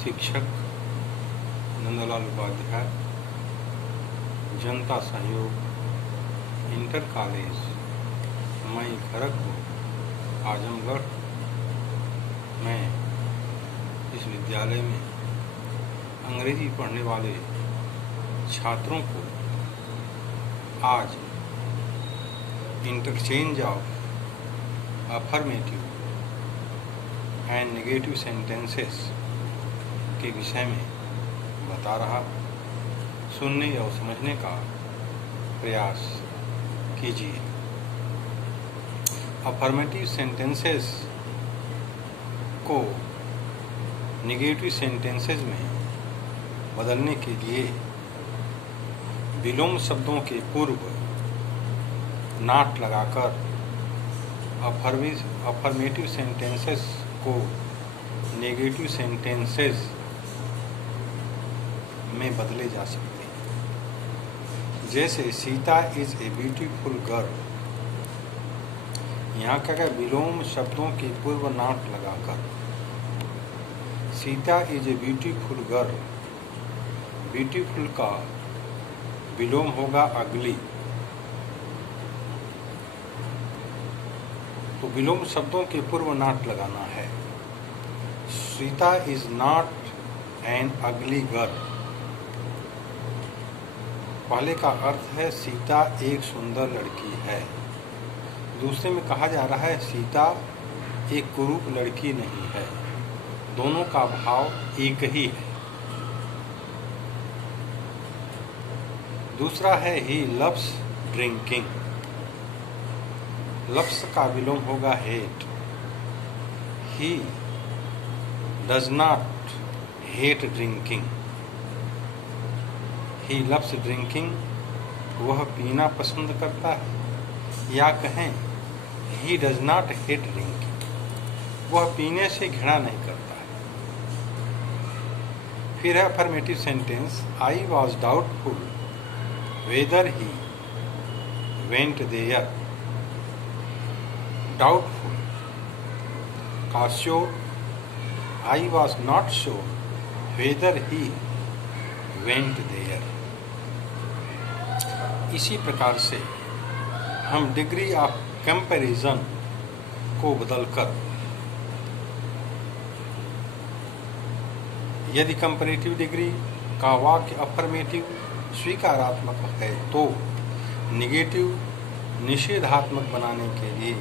शिक्षक नंदलाल उपाध्याय, जनता सहयोग inter college मई खड़गपुर आजमगढ़ में इस विद्यालय में अंग्रेजी पढ़ने वाले छात्रों को आज interchange of affirmative and negative sentences के विषय में बता रहा। सुनने और समझने का प्रयास कीजिए। अफर्मेटिव सेंटेंसेस को नेगेटिव सेंटेंसेस में बदलने के लिए विलोम शब्दों के पूर्व नॉट लगाकर अफर्मेटिव सेंटेंसेस को नेगेटिव सेंटेंसेस में बदले जा सकते हैं। जैसे Sita is a beautiful girl, यहाँ का विलोम शब्दों के पूर्व नॉट लगाकर Sita is a beautiful girl, beautiful का विलोम होगा अगली। तो विलोम शब्दों के पूर्व नॉट लगाना है। सीता इज नॉट एन अगली गर्ल। पहले का अर्थ है सीता एक सुंदर लड़की है। दूसरे में कहा जा रहा है सीता एक कुरूप लड़की नहीं है। दोनों का भाव एक ही है। दूसरा है ही लव्स ड्रिंकिंग। लव्स का विलोम होगा hate. He does not hate drinking. He loves drinking, वह पीना पसंद करता है। या कहें he does not hate drinking, वह पीने से घृणा नहीं करता है। फिर है affirmative sentence, I was doubtful whether he went there. Doubtful का sure, I was not sure whether he went there. इसी प्रकार से हम डिग्री ऑफ कंपैरिजन को बदलकर, यदि कंपैरेटिव डिग्री का वाक्य अफर्मेटिव स्वीकारात्मक है तो निगेटिव निषेधात्मक बनाने के लिए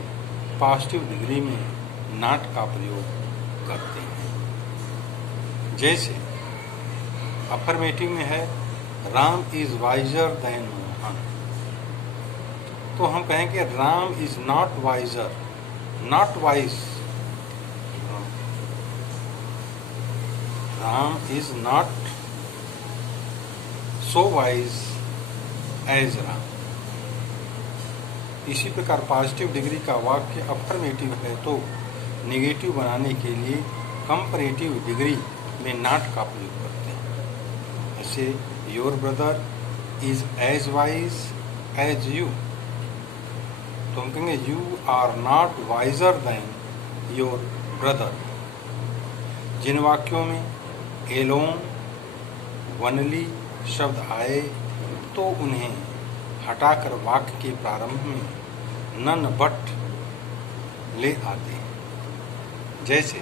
पॉजिटिव डिग्री में नॉट का प्रयोग करते हैं। जैसे अफर्मेटिव में है Ram is wiser than Mohan, तो हम कहेंगे Ram is not wiser, not wise. Ram is not so wise as Ram. इसी प्रकार पॉजिटिव डिग्री का वाक्य अफर्मेटिव है तो नेगेटिव बनाने के लिए कंपैरेटिव डिग्री में नॉट का प्रयोग करते हैं। ऐसे your brother is as wise as you, तो हम कहेंगे you are not wiser than your brother. जिन वाक्यों में एलोन वनली शब्द आए तो उन्हें हटाकर वाक्य के प्रारंभ में नन बट ले आते हैं। जैसे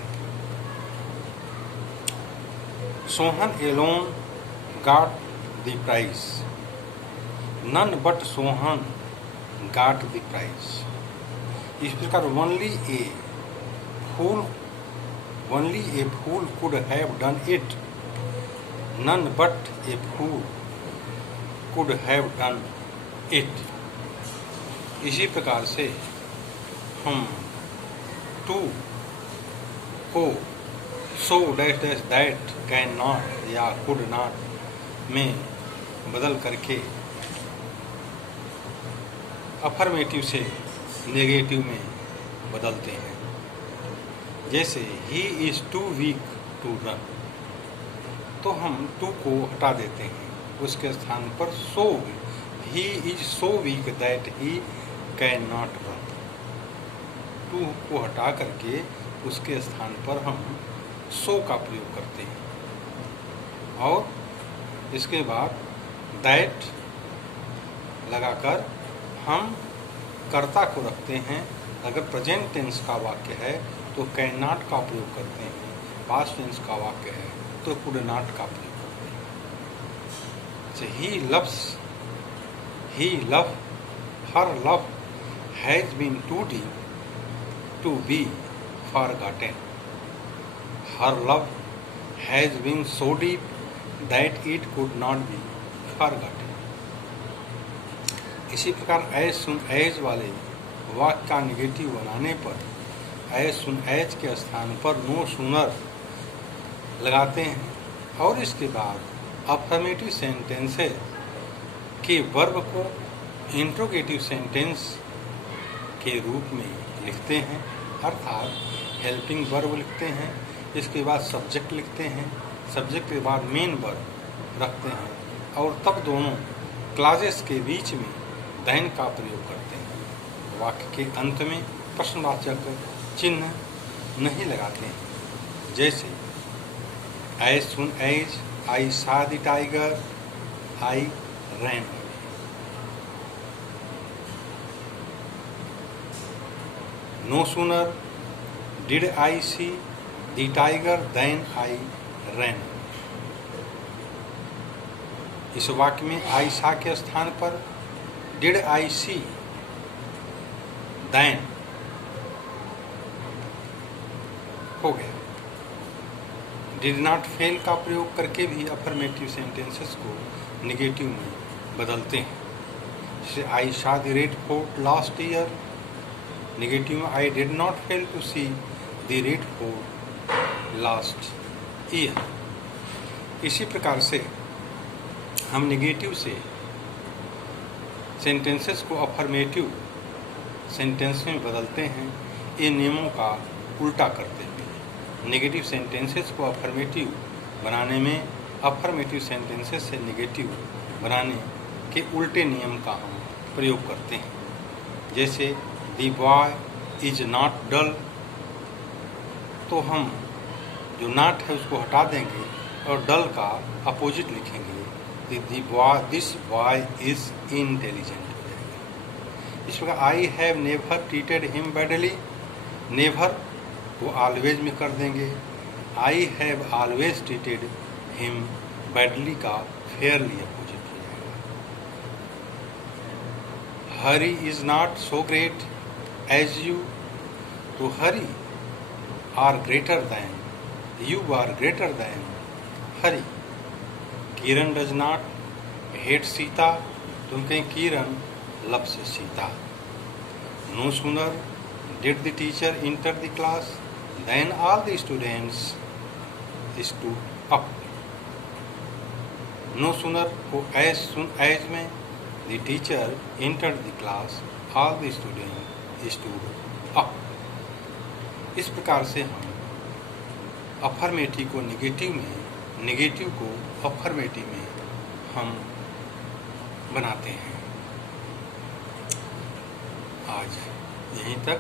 Sohan alone got the prize, none but Sohan got the prize. इस प्रकार only a fool could have done it, none but a fool could have done it. इसी प्रकार से हम टू को so dash dash that can not या could not में बदल करके अफर्मेटिव से नेगेटिव में बदलते हैं। जैसे he is too weak to run, तो हम टू को हटा देते हैं, उसके स्थान पर so, he is so weak that he can not run. To को हटा करके उसके स्थान पर हम सो का प्रयोग करते हैं। और इसके बाद दैट लगाकर हम कर्ता को रखते हैं। अगर प्रेजेंट टेंस का वाक्य है तो कैन नॉट का प्रयोग करते हैं, पास्ट टेंस का वाक्य है तो कुड नॉट का प्रयोग करते हैं। He love, her love has been too deep to be forgotten. Her love has been so deep that it could not be forgotten. इसी प्रकार एज सुन एज वाले वाक्य का निगेटिव बनाने पर एज सुन एज के स्थान पर नो सूनर लगाते हैं और इसके बाद अफर्मेटिव सेंटेंसेस के वर्ब को इंट्रोगेटिव सेंटेंस के रूप में लिखते हैं, अर्थात हेल्पिंग वर्ब लिखते हैं। इसके बाद सब्जेक्ट लिखते हैं, सब्जेक्ट के बाद मेन वर्ब रखते हैं और तब दोनों क्लासेस के बीच में देन का प्रयोग करते हैं। वाक्य के अंत में प्रश्नवाचक चिन्ह नहीं लगाते हैं, जैसे as soon as I saw the tiger I ran away. No sooner did I see the tiger than I ran. इस वाक्य में आई सॉ के स्थान पर डिड आई सी देन हो गया। डिड नॉट फेल का प्रयोग करके भी अफर्मेटिव सेंटेंसेस को निगेटिव में बदलते हैं। जैसे I saw the Red Fort last year, negative में I did not fail to see the Red Fort last year. इसी प्रकार से हम निगेटिव से सेंटेंसेस को अफर्मेटिव सेंटेंस में बदलते हैं। इन नियमों का उल्टा करते हुए नेगेटिव सेंटेंसेस को अफर्मेटिव बनाने में अफर्मेटिव सेंटेंसेस से नेगेटिव बनाने के उल्टे नियम का हम प्रयोग करते हैं। जैसे द बॉय इज नॉट डल, तो हम जो नॉट है उसको हटा देंगे और डल का अपोजिट लिखेंगे, दिस बॉय इज इंटेलिजेंट हो जाएगा। इस प्रकार I have never treated him badly, never को ऑलवेज में कर देंगे, I have always treated him badly का फेयरली अपोजिट हो जाएगा। Hari is not so great as you, तो Hari are greater than, you are greater than Hari. Kiran does not hate Sita, तुम कहें Kiran loves Sita. No sooner did the teacher enter the class than all the students stood up. No sooner को as soon as में the teacher enter the class all the student stood up. इस प्रकार से हम affirmative को negative में, negative को affirmative में हम बनाते हैं। आज यहीं तक।